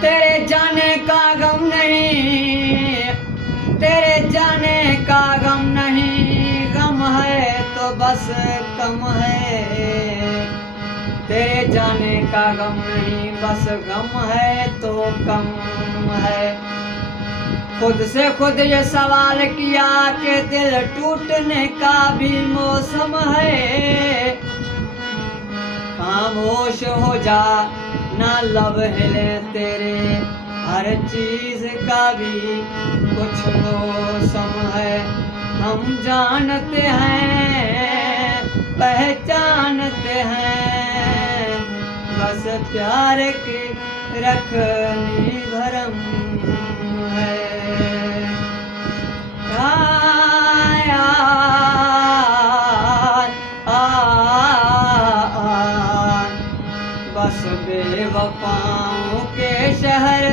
तेरे जाने का गम नहीं, तेरे जाने का गम नहीं, गम है तो बस कम है। तेरे जाने का गम नहीं, बस गम है तो कम है। खुद से खुद ये सवाल किया कि दिल टूटने का भी मौसम है। खामोश हो जा ना लब हिले तेरे, हर चीज का भी कुछ मौसम है। हम जानते हैं पहचानते हैं, बस प्यार की रखनी भरम है। बस बेवफाओं के शहर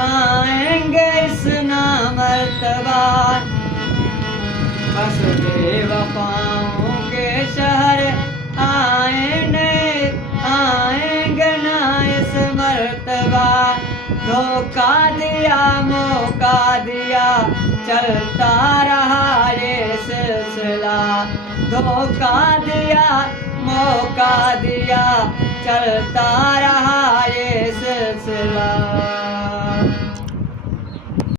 आएंगे इस नामर्तबा। बस बेवफाओं के शहर आएंगे ना इस मर्तबा। धोखा दिया मौका दिया, चलता रहा ये सिलसिला। धोखा दिया मौका दिया, चलता रहा ये सिलसिला।